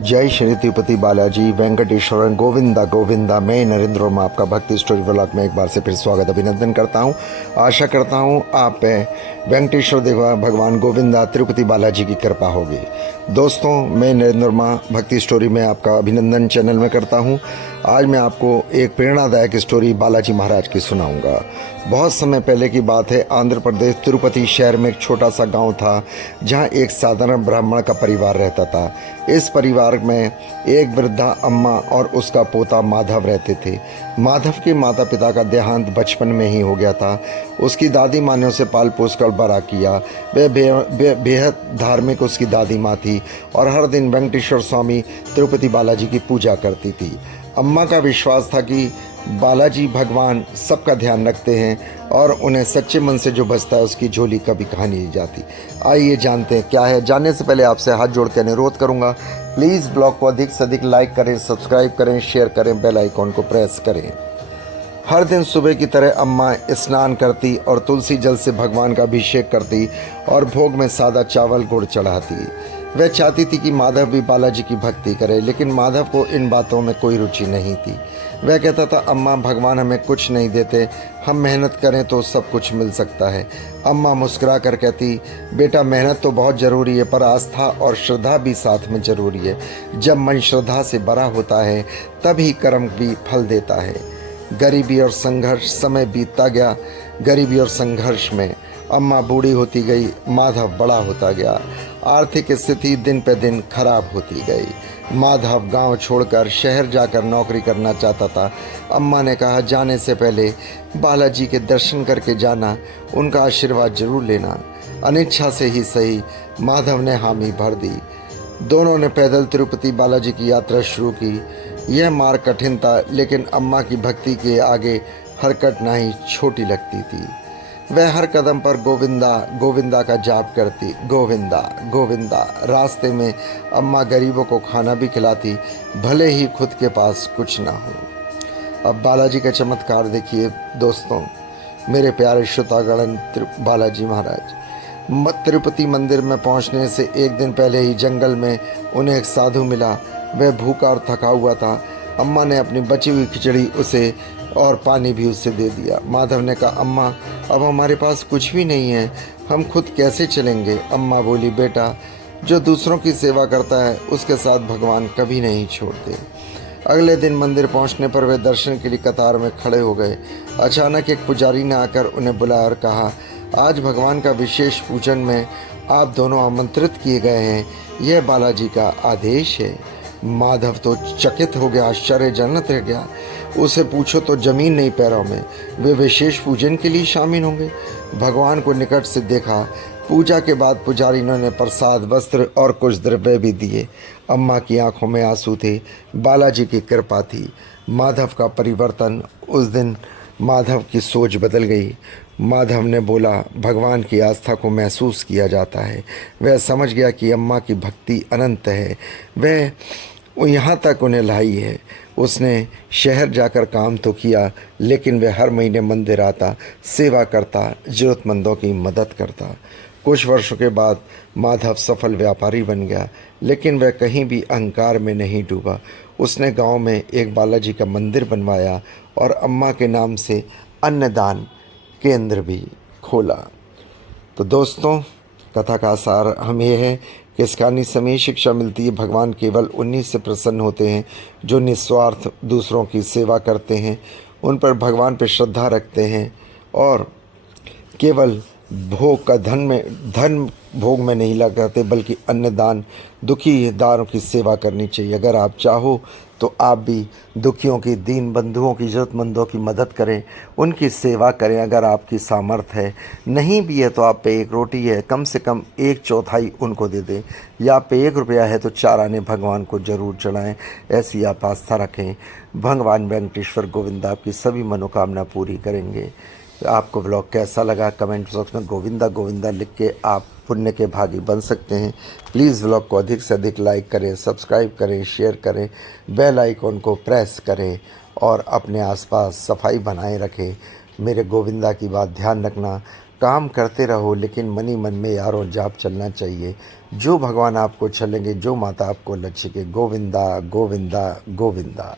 जय श्री तिरुपति बालाजी वेंकटेश्वर गोविंदा गोविंदा। मैं नरेंद्र वर्मा आपका भक्ति स्टोरी व्लॉग में एक बार से फिर स्वागत अभिनंदन करता हूं। आशा करता हूं आप पे वेंकटेश्वर देवा भगवान गोविंदा तिरुपति बालाजी की कृपा होगी। दोस्तों, मैं नरेंद्र वर्मा भक्ति स्टोरी में आपका अभिनंदन चैनल में करता हूं। आज मैं आपको एक प्रेरणादायक स्टोरी बालाजी महाराज की सुनाऊंगा। बहुत समय पहले की बात है। आंध्र प्रदेश तिरुपति शहर में एक छोटा सा गांव था जहां एक साधारण ब्राह्मण का परिवार रहता था। इस परिवार में एक वृद्धा अम्मा और उसका पोता माधव रहते थे। माधव के माता पिता का देहांत बचपन में ही हो गया था। उसकी दादी माँ ने उसे पाल पोस कर बड़ा किया। वह बेहद धार्मिक उसकी दादी माँ थी और हर दिन वेंकटेश्वर स्वामी तिरुपति बालाजी की पूजा करती थी। अम्मा का विश्वास था कि बालाजी भगवान सबका ध्यान रखते हैं और उन्हें सच्चे मन से जो बचता है उसकी झोली कभी कहा नहीं जाती। आइए जानते हैं क्या है। जानने से पहले आपसे हाथ जोड़ के अनुरोध करूंगा, प्लीज़ ब्लॉग को अधिक से अधिक लाइक करें, सब्सक्राइब करें, शेयर करें, बेल आइकॉन को प्रेस करें। हर दिन सुबह की तरह अम्मा स्नान करती और तुलसी जल से भगवान का अभिषेक करती और भोग में सादा चावल गुड़ चढ़ाती। वह चाहती थी कि माधव भी बालाजी की भक्ति करे, लेकिन माधव को इन बातों में कोई रुचि नहीं थी। वह कहता था, अम्मा भगवान हमें कुछ नहीं देते, हम मेहनत करें तो सब कुछ मिल सकता है। अम्मा मुस्कुरा कर कहती, बेटा मेहनत तो बहुत ज़रूरी है, पर आस्था और श्रद्धा भी साथ में ज़रूरी है। जब मन श्रद्धा से भरा होता है तभी कर्म भी फल देता है। गरीबी और संघर्ष, समय बीतता गया। गरीबी और संघर्ष में अम्मा बूढ़ी होती गई, माधव बड़ा होता गया। आर्थिक स्थिति दिन पे दिन खराब होती गई। माधव गांव छोड़कर शहर जाकर नौकरी करना चाहता था। अम्मा ने कहा, जाने से पहले बालाजी के दर्शन करके जाना, उनका आशीर्वाद जरूर लेना। अनिच्छा से ही सही, माधव ने हामी भर दी। दोनों ने पैदल तिरुपति बालाजी की यात्रा शुरू की। यह मार्ग कठिन था, लेकिन अम्मा की भक्ति के आगे हर कठिनाई छोटी लगती थी। वह हर कदम पर गोविंदा गोविंदा का जाप करती, गोविंदा गोविंदा। रास्ते में अम्मा गरीबों को खाना भी खिलाती, भले ही खुद के पास कुछ ना हो। अब बालाजी का चमत्कार देखिए दोस्तों, मेरे प्यारे श्रोतागण। बालाजी महाराज तिरुपति मंदिर में पहुंचने से एक दिन पहले ही जंगल में उन्हें एक साधु मिला। वह भूखा और थका हुआ था। अम्मा ने अपनी बची हुई खिचड़ी उसे और पानी भी उससे दे दिया। माधव ने कहा, अम्मा अब हमारे पास कुछ भी नहीं है, हम खुद कैसे चलेंगे। अम्मा बोली, बेटा जो दूसरों की सेवा करता है उसके साथ भगवान कभी नहीं छोड़ते। अगले दिन मंदिर पहुंचने पर वे दर्शन के लिए कतार में खड़े हो गए। अचानक एक पुजारी ने आकर उन्हें बुलाया और कहा, आज भगवान का विशेष पूजन में आप दोनों आमंत्रित किए गए हैं, यह बालाजी का आदेश है। माधव तो चकित हो गया, आश्चर्यजनक रह गया। उसे पूछो तो जमीन नहीं पैरों में, वे विशेष पूजन के लिए शामिल होंगे। भगवान को निकट से देखा। पूजा के बाद पुजारी ने प्रसाद, वस्त्र और कुछ द्रव्य भी दिए। अम्मा की आंखों में आंसू थे। बालाजी की कृपा थी। माधव का परिवर्तन। उस दिन माधव की सोच बदल गई। माधव ने बोला, भगवान की आस्था को महसूस किया जाता है। वह समझ गया कि अम्मा की भक्ति अनंत है, वह यहाँ तक उन्हें लाई है। उसने शहर जाकर काम तो किया, लेकिन वह हर महीने मंदिर आता, सेवा करता, ज़रूरतमंदों की मदद करता। कुछ वर्षों के बाद माधव सफल व्यापारी बन गया, लेकिन वह कहीं भी अहंकार में नहीं डूबा। उसने गांव में एक बालाजी का मंदिर बनवाया और अम्मा के नाम से अन्नदान केंद्र भी खोला। तो दोस्तों, कथा का सार हम ये है कि इस कहानी से हमें शिक्षा मिलती है, भगवान केवल उन्हीं से प्रसन्न होते हैं जो निस्वार्थ दूसरों की सेवा करते हैं, उन पर भगवान पर श्रद्धा रखते हैं और केवल भोग का धन भोग में नहीं लगाते, बल्कि अन्नदान, दुखीदारों की सेवा करनी चाहिए। अगर आप चाहो तो आप भी दुखियों की, दीन बंधुओं की, ज़रूरतमंदों की मदद करें, उनकी सेवा करें। अगर आपकी सामर्थ्य है, नहीं भी है तो आप पे एक रोटी है, कम से कम 1/4 उनको दे दें, या आप पे 1 रुपया है तो 4 आने भगवान को ज़रूर चढ़ाएं। ऐसी आप आस्था रखें। भगवान वेंकटेश्वर गोविंद आपकी सभी मनोकामना पूरी करेंगे। आपको ब्लॉग कैसा लगा कमेंट बॉक्स में गोविंदा गोविंदा लिख के आप पुण्य के भागी बन सकते हैं। प्लीज़ ब्लॉग को अधिक से अधिक लाइक करें, सब्सक्राइब करें, शेयर करें, बेल आइकॉन को प्रेस करें और अपने आसपास सफाई बनाए रखें। मेरे गोविंदा की बात ध्यान रखना। काम करते रहो, लेकिन मनी मन में यारों जाप चलना चाहिए। जो भगवान आपको चलेंगे, जो माता आपको लचके, गोविंदा गोविंदा गोविंदा।